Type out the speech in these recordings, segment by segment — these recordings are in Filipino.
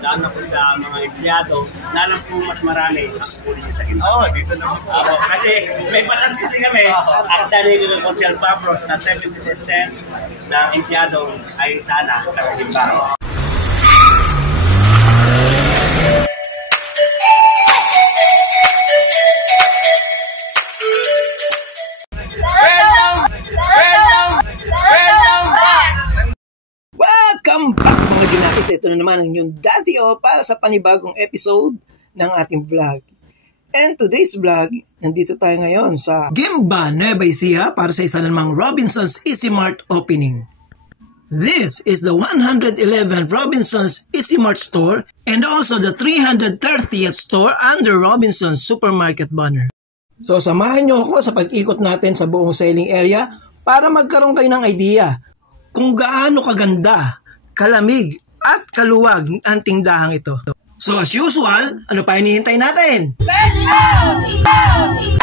lalo po sa mga empleyado, lalo po mas marami po rin sa ginawa. Oo, dito naman po. Kasi may batas din kami at dahil ko Sir Pablos na 70% ng empleyado ay sana nakagimba. Welcome back mga Ginakis. Ito na naman ang inyong Daddy O para sa panibagong episode ng ating vlog. And today's vlog, nandito tayo ngayon sa Gimba, Nueva Ecija para sa isa namang Robinsons Easy Mart opening. This is the 111 Robinsons Easy Mart store and also the 330th store under Robinsons Supermarket banner. So samahan nyo ako sa pag-ikot natin sa buong selling area para magkaroon kayo ng idea kung gaano kaganda, kalamig, at kaluwag ang tindahang ito. So as usual, ano pa hinihintay natin? Let's go!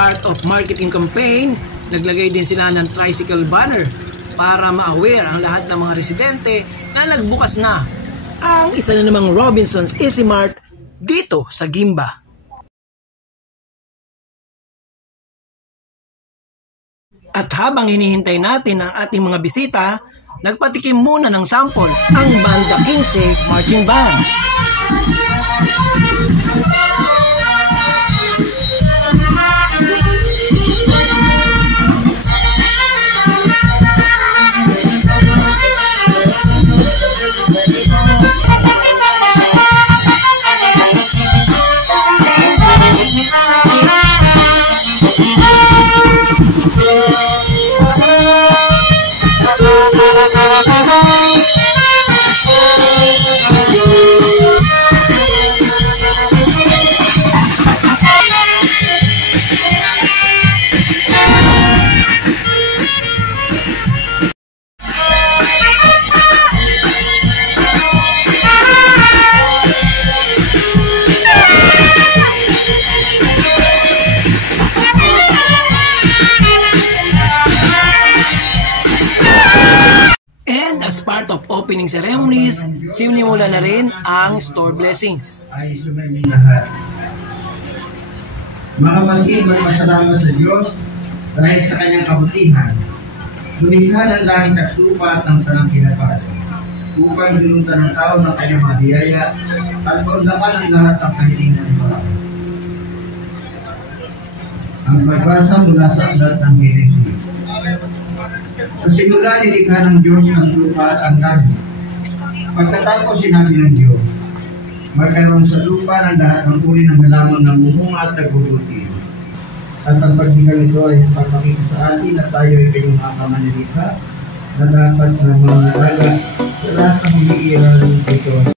part of marketing campaign, naglagay din sila ng tricycle banner para ma-aware ang lahat ng mga residente na nagbukas na ang isa na namang Robinsons Easy Mart dito sa Gimba. At habang hinihintay natin ang ating mga bisita, nagpatikim muna ng sample ang Banda 15 Marching Band. As part of opening ceremonies, sinimula na rin ang store blessings. Ay sumayin lahat. Mga kapatid, magpasalamat sa Diyos dahil sa kanyang kabutihan. Lumikha ng langit at lupa at ng tanang kinapasa upang dulutan ng tao ng kanyang mga biyaya at paunlakan ang lahat ng kahilingan ng mga. Ang pagbasa mula sa aklat ng Genesis. Sa simula, nilikha ng Diyos ang lupa at ang langit. Pagkatapos sinabi ng Diyos, magkaroon sa lupa ng lahat ng uri ng halaman na mumunga at nagbubuti. At ang paghingal ito ay pagpakita sa atin at tayo ay kayong makamanilika na dapat na mga nalaga sa lahat ng umiiral dito.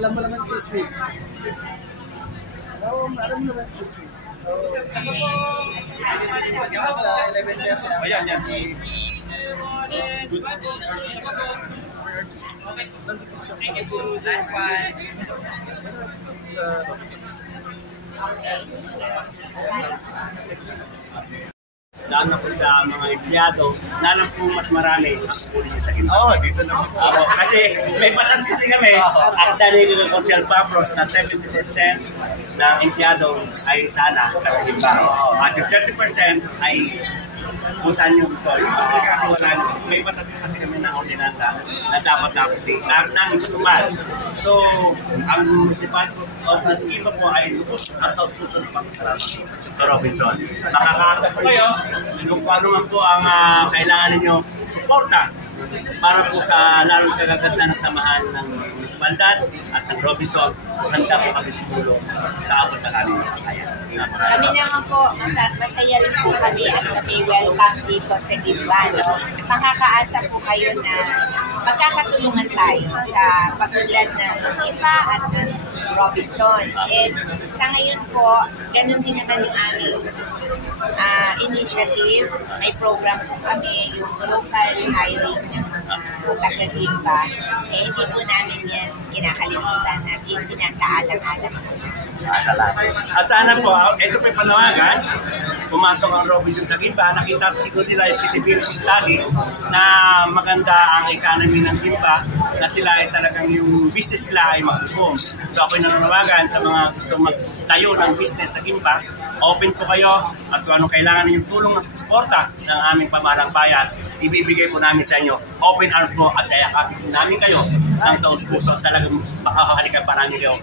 Alam mo naman chismis. Oo, alam mo naman chismis. Basta 11:30. Ayan, yan. Last one. Lalo po sa mga empleyado, nalang po mas marami ang puli sa Gimba. Oo, dito naman. Kasi may batas kasi kami at dahil ng Consel Papros na 70% ng empleyado ay tana sa Gimba. At yung 30% ay kung saan yung gusto. May batas kasi kami ng ordinansa na dapat namin tumal. So, ang municipal of Gimba po ay lubos at puso ng pagkasalamat sa Robinson. Makakaasa po kayo kung paano man po ang kailangan ninyo suporta para po sa lalong kagaganda ng samahan ng munisipalidad at ng Robinson, handa po kami tumulong sa abot na kami. Kami naman po, masaya rin po kami at kami welcome dito sa Gimba. No? Makakaasa po kayo na magkakatulungan tayo sa pag-unlad ng Gimba at ng Robinson. And sa ngayon po, ganun din naman yung aming initiative. May program po kami, yung local hiring ng mga taga-Gimba. Hindi po namin yan kinakalimutan at isinasaalang-alang. At sana po, ito po yung panawagan, pumasok ang Robinson sa Gimba, nakita siguro nila yung feasibility study na maganda ang economy ng Gimba, na sila ay talagang yung business nila ay mag-boom. So ako'y nananawagan sa mga gusto magtayo ng business sa Gimba, open po kayo at kung anong kailangan ninyong tulong at suporta ng aming pamahalang bayan, ibibigay po namin sa inyo. Open arms po at kayakapin namin kayo ng taos puso. Talagang makakahalikan pa namin kayo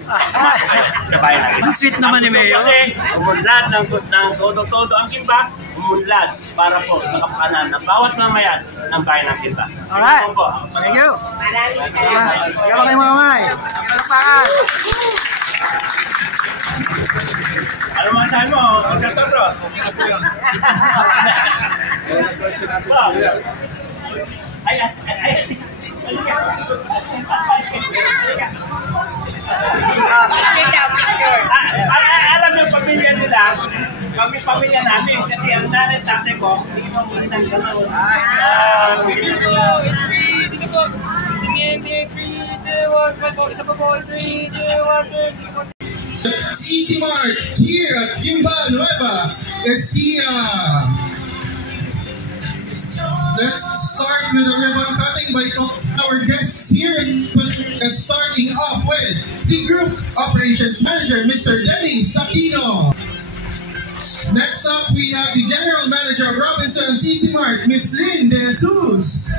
sa bayan namin. Ang sweet naman ni Mayor. Kasi umunlad ng todo-todo ang Gimba, umunlad para po sa kapakanan ng bawat mamayan ng bayan ng Gimba. Alright. Thank you. Maraming salamat po. Kaya kayo mga may. Palakpakan. Ano mga saan mo? Magkata bro? Ay. Alam niyo, pamilya nila, kami pamilya namin kasi ang nanay tatay ko, hindi mo muli ng gano'n. It's Easy Mart here at Gimba Nueva. Let's start with a ribbon cutting by our guests here. And starting off with the Group Operations Manager, Mr. Dennis Aquino. Next up, we have the General Manager of Robinson's Easy Mart, Ms. Lynn De Jesus.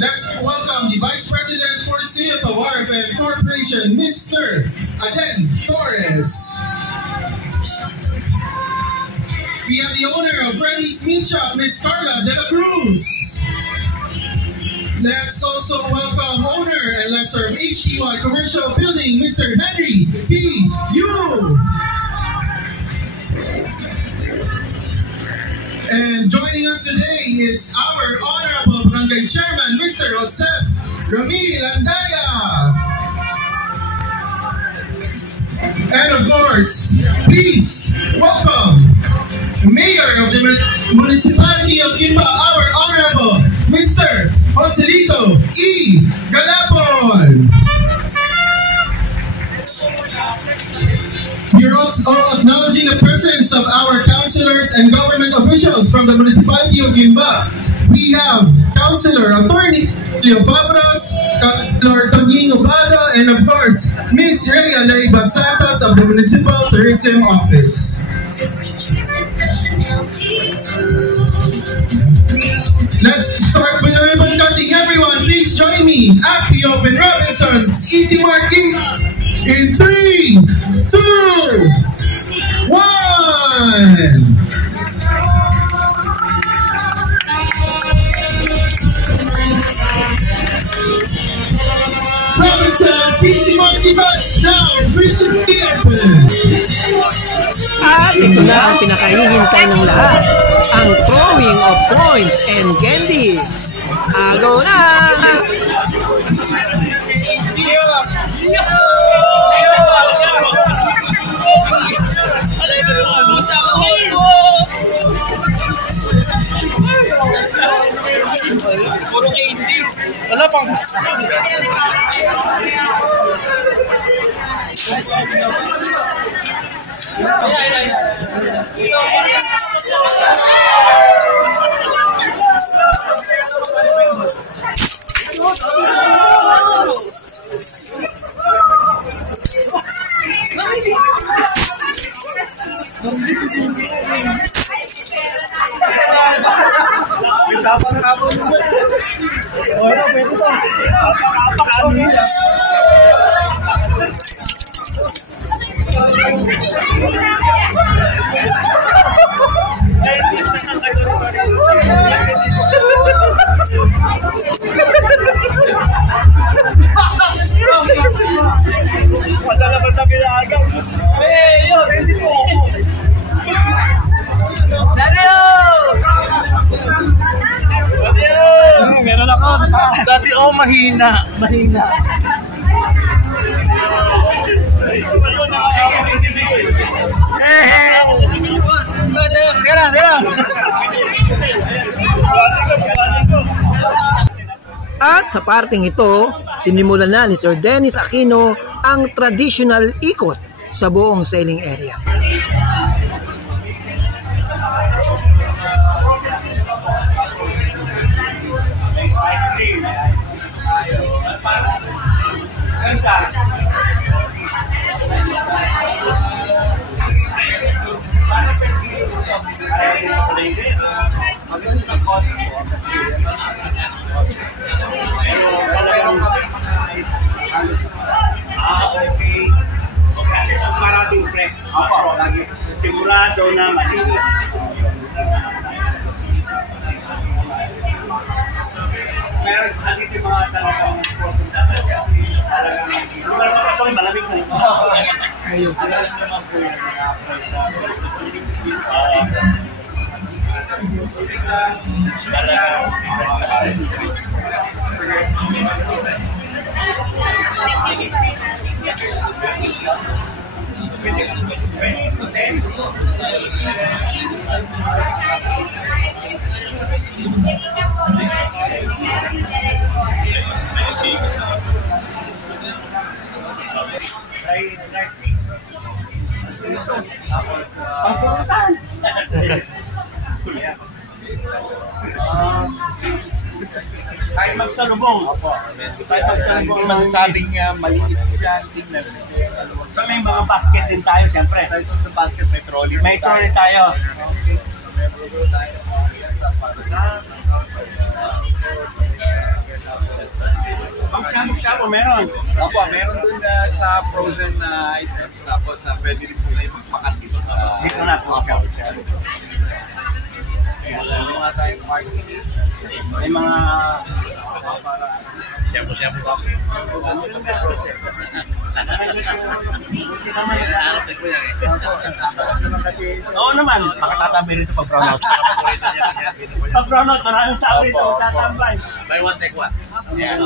Let's welcome the Vice President for Sales of RFM Corporation, Mr. Aden Torres. We have the owner of Freddy's Meat Shop, Ms. Carla De La Cruz. Let's also welcome owner and lessor of HTY Commercial Building, Mr. Henry T. Yu. And joining us today is our Honorable Barangay Chairman, Mr. Joseph Ramil Andaya. And of course, please welcome Mayor of the Municipality of Gimba, our Honorable Mr. Joselito E. Galapon. We're also acknowledging the presence of our councilors and government officials from the Municipality of Gimba. We have Councilor Attorney Leo Fabras, Councilor Tonying Obada, and of course, Ms. Rhea Leiva Santos of the Municipal Tourism Office. Let's start with the ribbon cutting. Everyone, please join me as we open Robinson's Easy Mart in 3, 2, 1. Robinson's Easy Mart is now officially open. At ito na ang pinakahihintay ng lahat, ang throwing of coins and candies. Agaw na! Wala pang mahina. Mahina. At sa parting ito, sinimulan na ni Sir Dennis Aquino ang traditional ikot sa buong sailing area. Okay. Kasi pag maraming press, lagi sigurado na malinis. Pero andito yung mga talagang lugar pa ito, malamig na ito. Ayun. Kahit magsalubong. Kahit magsalubong. Masasabing niya, maliit siya. Tingnan. So may mga basket din tayo, siyempre. Sa itong basket, may trolley. May trolley tayo. Pag-shabu-shabu, meron. Opo, meron dun sa frozen items. Tapos, pwede rin po kayo magpakat dito sa... Dito na po. Mga tayong party. May mga... Shabu-shabu ba? Oo naman, makatatabi rito pag brown out. Pag brown out, maraming tao rito, magtatambay. Buy one, take one. Yeah.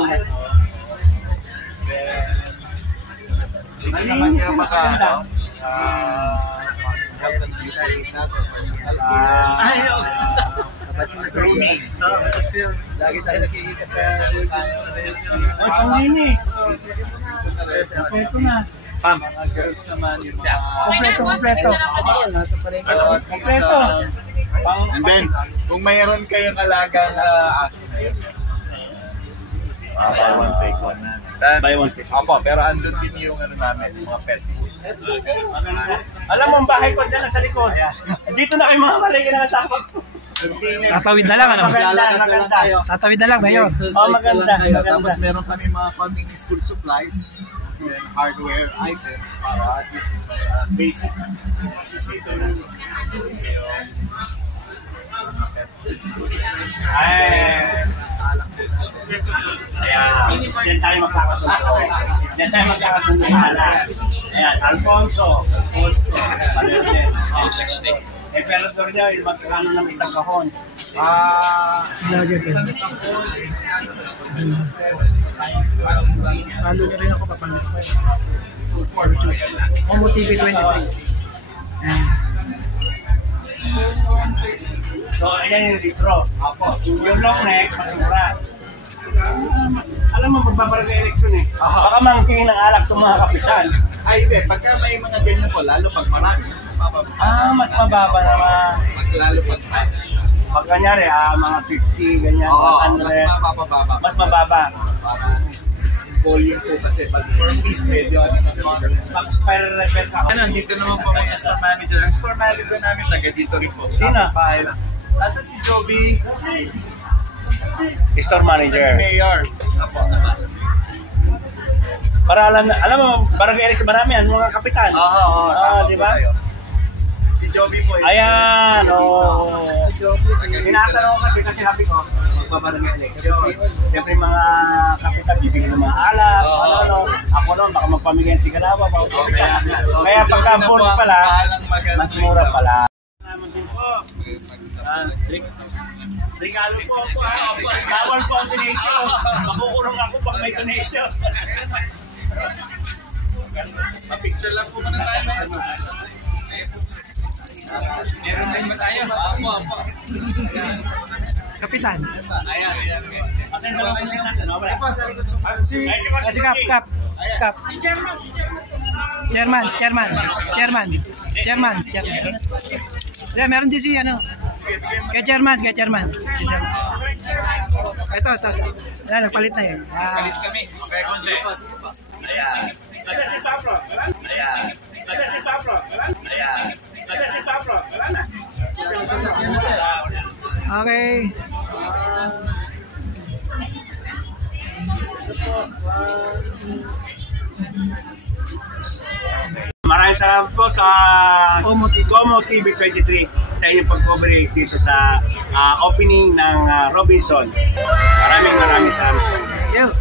Hindi naman niya maka... Lagi tayo nakikita sa... Ay, panglinis. Kompleto na. Pam, mga girls naman yung mga... Kompleto. Nasa palengke. Kompleto. And then, kung mayroon kayong alagang aso na yun, buy one, take one na. Buy one, take one. Opo, pero andun din yung ano namin, yung mga pet foods. Alam mo, ang bahay ko dyan sa likod. Dito na kayo mga malay na nasama ko. Tatawid na lang, ano? Maganda. Tatawid na lang, Mayor. Oh, maganda. Tapos meron kami mga konting school supplies and hardware items para at least basic. Dito na. Ayan, yan tayo magkakasundo. Yan tayo magkakasundo sa alam. Ayan, Alfonso. M60. Eh, pero doon niya, magkakano ng isang kahon. Isang kahon. Halo niyo rin ako papalit ko. Combo TV 23. So, ayan yung litro. Yung long neck, masura. Alam mo, magbabarang eleksyon eh. Baka manghingi ng alak itong mga kapitan. Ay, hindi. Pagka may mga ganyan po, lalo pag marami, mas mababa. Mas mababa naman. Lalo pag marami. Pag kanyari, mga 50, ganyan, 100. Mas mababa. Mas mababa. Volume po kasi pag per piece medyo Spiral level ka. Dito naman po may store manager. Ang store manager namin taga dito rin po. Sino? Nasa si Joby. Store manager. Mayor. Para alam mo, barangay election marami yan, mga kapitan. Oo. Di ba? Si Joby po. Ayan, Si Joby. Tinatanong kasi sabi ko, magbabarangay election. Siyempre mga kapitan, bibigyan ng mga alak, ako noon, baka magpamigay ng sigarawa, kaya pagka-board pala, mas mura pala. Salamat din po. Regalo po ako ha. Bawal po ang donation. Makukulong ako pag may donation. Pa-picture lang po muna tayo. Meron din ba tayo? Apo. Kapitan. Ayan. Atin na lang po sila. Wala pa. Si Kap. Chairman. Yeah, meron din si ano. Kay chairman. Ito. Wala, nagpalit na yun. Palit kami. Okay, Konse. Ayan. Okay. Maraming salamat po sa Como TV 23 sa inyong pag-coverage dito sa opening ng Robinson. Maraming salamat. Yo.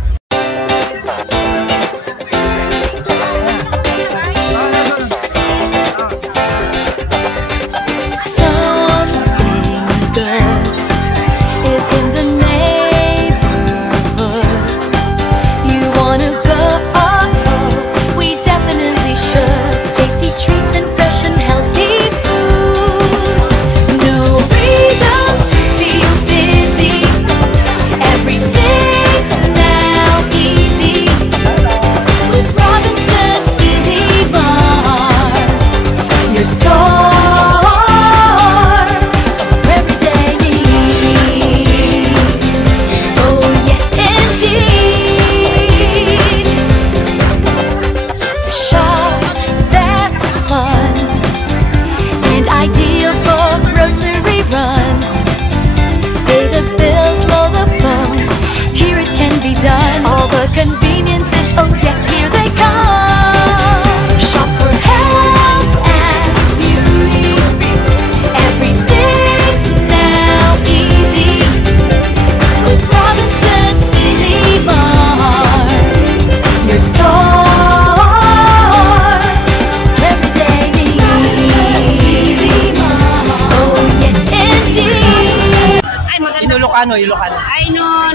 Ilocano. Ay no,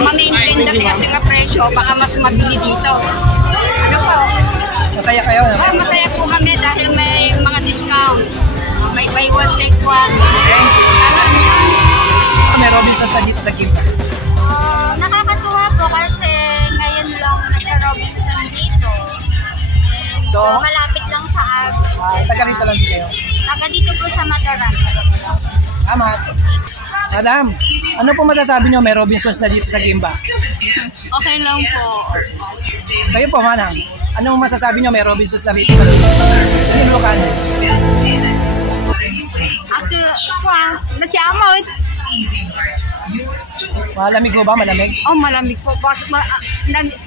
ma-maintain dati ang presyo, baka mas mabili dito. Ano po? Masaya kayo? Masaya po kami dahil may mga discount. May buy one, take one. May Robinsons na dito sa Gimba. Nakakatuwa po kasi ngayon lang nasa Robinson dito. So, malapit lang sa amin. Taga rito lang din kayo? Taga dito po sa Mataran. Tama. Madam, ano po masasabi nyo may Robinsons na dito sa Gimba? Okay lang po. Kayo po, Manang. Ano masasabi nyo may Robinsons na dito sa Gimba? Ano yung Ilocano? Nasyamot. Malamig po ba? Malamig? Oh, malamig po.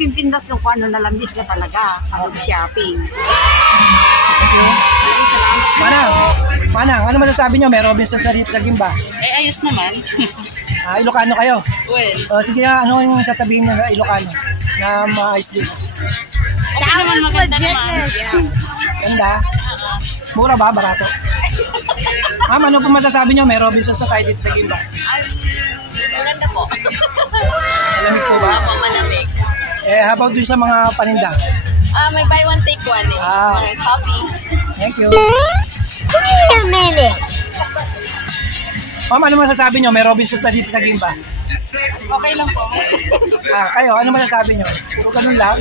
Pimpindas nung kung ano nalambis ka talaga. Ano shopping. Thank you. Manang, ano masasabi nyo may Robinsons na dito sa Gimba? Ayos naman. Ilocano kayo? Well. Sige, ano yung sasabihin nyo na Ilocano na maayos dito? Okay naman, maganda naman. Ganda? Mura ba? Barato? Ma'am, ano po masasabi nyo may Robinsons na tayo dito sa Gimba? Maganda po. Malamig po ba? Malamig. How about dun sa mga paninda? May buy one, take one eh. Coffee. Thank you. Wait a minute. Ma'am, ano masasabi nyo? May Robinsons na dito sa Gimba? Okay lang po. Kayo, ano masasabi nyo? Puro ganun lang?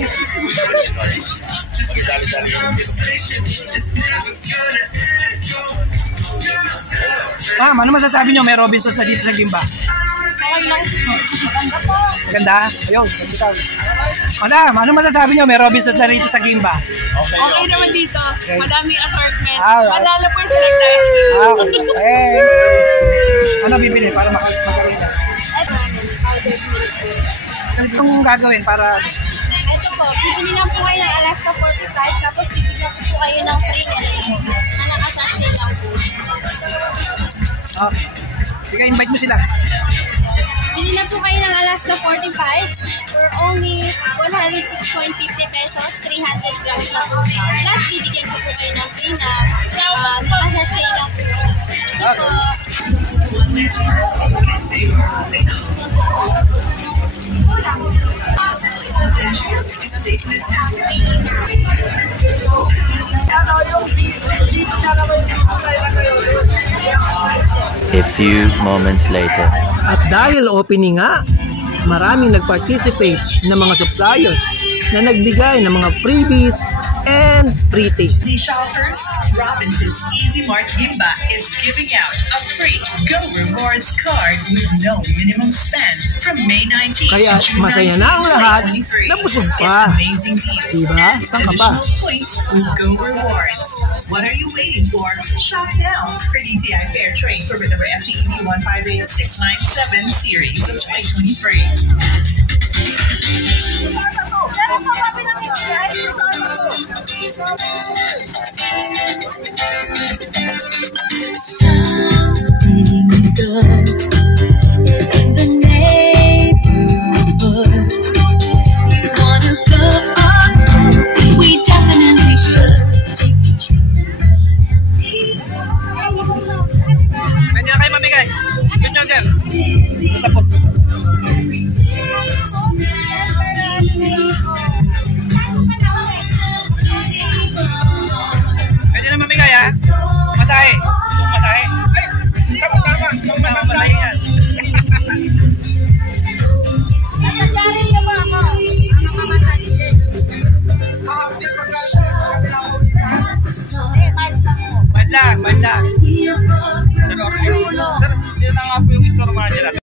Ma'am, ano masasabi nyo? May Robinsons na dito sa Gimba? Okay lang. Maganda po. Ganda? Ayun, ganda. Madam, ano masasabi nyo? May Robinsons na rito sa Gimba? Okay naman dito. Madaming assortment. Alright. Malala po yung select ice cream. Okay. Ano bibili para makarina? Ano itong gagawin para... Ito po, bibili lang po kayo ng Alaska 45, tapos bibili lang po kayo ng free na nakasasya lang po. Okay. Sige, invite mo sila. Bili na po kayo ng Alaska 45 for only 106.50 pesos, 300 grams na po. Last, bibigyan ko po kayo ng free na nakasashay lang po. Ito po. A few moments later. At dahil opening nga, maraming nag-participate na mga suppliers na nagbigay ng mga freebies and free taste. Shoppers, Robinson's Easy Mart Gimba is giving out a free Go Rewards card with no minimum spend from May 19 Kaya to June 19, masaya na ang lahat, 2023. nabusog Get pa. amazing deals Diba? and Saan ka pa? additional points with Go Rewards. What are you waiting for? Shop now for DTI Fair Trade for number FTEB 158697 series of 2023. Pwede na kayo mamigay. Yun yun, sir. Basta po. Pwede na mamigay, ha? Masahe. Masahe. Ay, tama. Masahe yan. Bandang. Sir, yun na nga po yung store manager natin.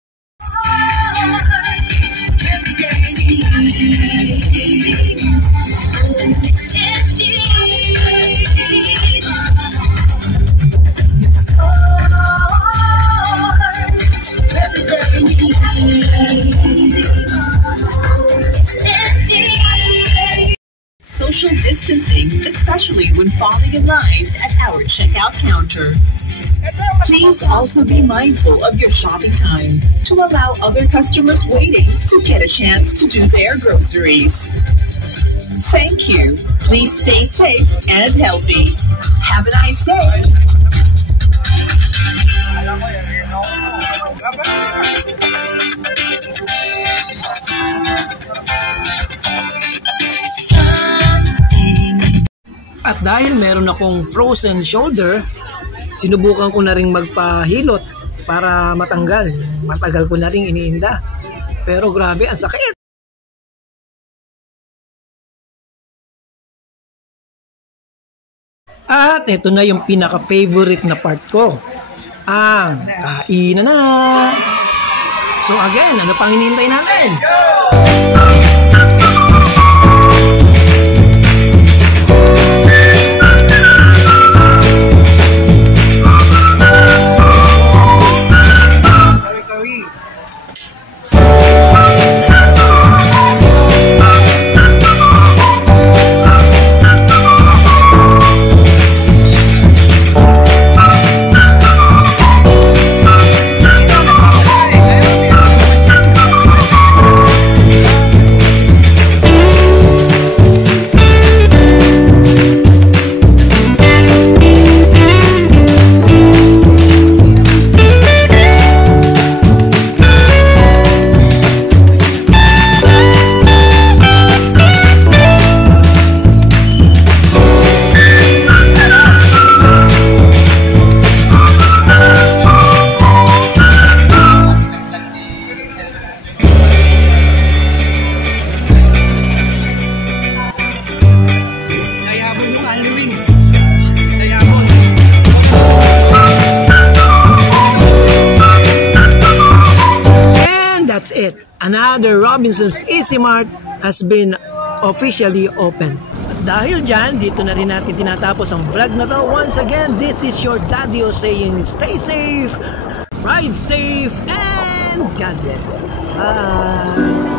Social distancing, especially when falling in line at our checkout counter. Please also be mindful of your shopping time to allow other customers waiting to get a chance to do their groceries. Thank you. Please stay safe and healthy. Have a nice day. At dahil meron akong frozen shoulder, sinubukan ko na ring magpahilot para matanggal. Matagal ko na ring iniinda. Pero grabe, ang sakit! At ito na yung pinaka-favorite na part ko. Ang kainan na! So again, ano pang hinihintay natin? That's it. Another Robinson's Easy Mart has been officially opened. At dahil dyan, dito na rin natin tinatapos ang vlog na to. Once again, this is your Daddy saying stay safe, ride safe, and God bless. Bye!